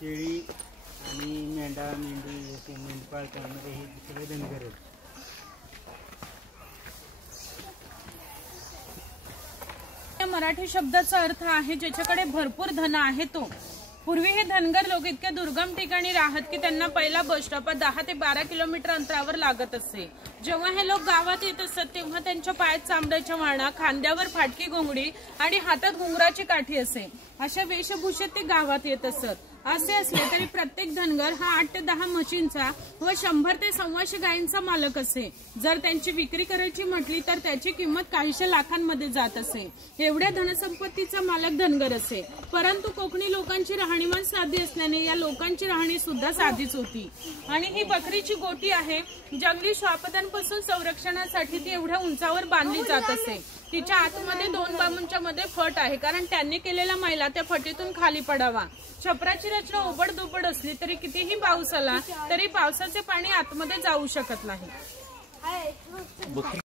शेळी आणि मेंढा मेंढी मेंढपाळ करणारे हे सगळे धनगर आहेत. मराठी शब्दाचा अर्थ आहे ज्याच्याकडे भरपूर धन आहे तो. पूर्वी हे धनगर लोक इतक्या दुर्गम ठिकाणी राहत की त्यांना पहिला बस स्टॉप 10 ते 12 किलोमीटर अंतरावर लागत असे. जेव्हा हे लोक गावात येत असत तेव्हा त्यांच्या पायात चांबड्याच्या वाणा, खांद्यावर फाटकी घोंगडी आणि हातात घुंगराची काठी असे. अशा वेशभूषेत ते गावात येत असत. असे असले तरी प्रत्येक धनगर हा 8 ते 10 म्हशींचा व 100 ते 125 गायींचा मालक असे. जर त्यांची विक्री करायची म्हटली तर त्याची किंमत काहीशे लाखांमध्ये जात असे. एवढ्या धनसंपत्तीचा मालक धनगर असे. परंतु कोकणी लोकांची राहणीमान साधी असल्याने या लोकांची राहणी सुद्धा साधीच होती. आणि ही बकरीची गोटी आहे. जंगली श्वापदांपासून संरक्षणासाठी ती एवढ्या उंचावर बांधली जात असे. तिच्या आतमध्ये 2 बांबूंच्या मध्ये फट आहे कारण त्यांनी केलेला मैला त्या फटीतून खाली पडावा. छपराची रचना ओबडधोबड असली तरी कितीही पाऊस आला तरी पावसाचे पाणी आतमध्ये जाऊ शकत नाही.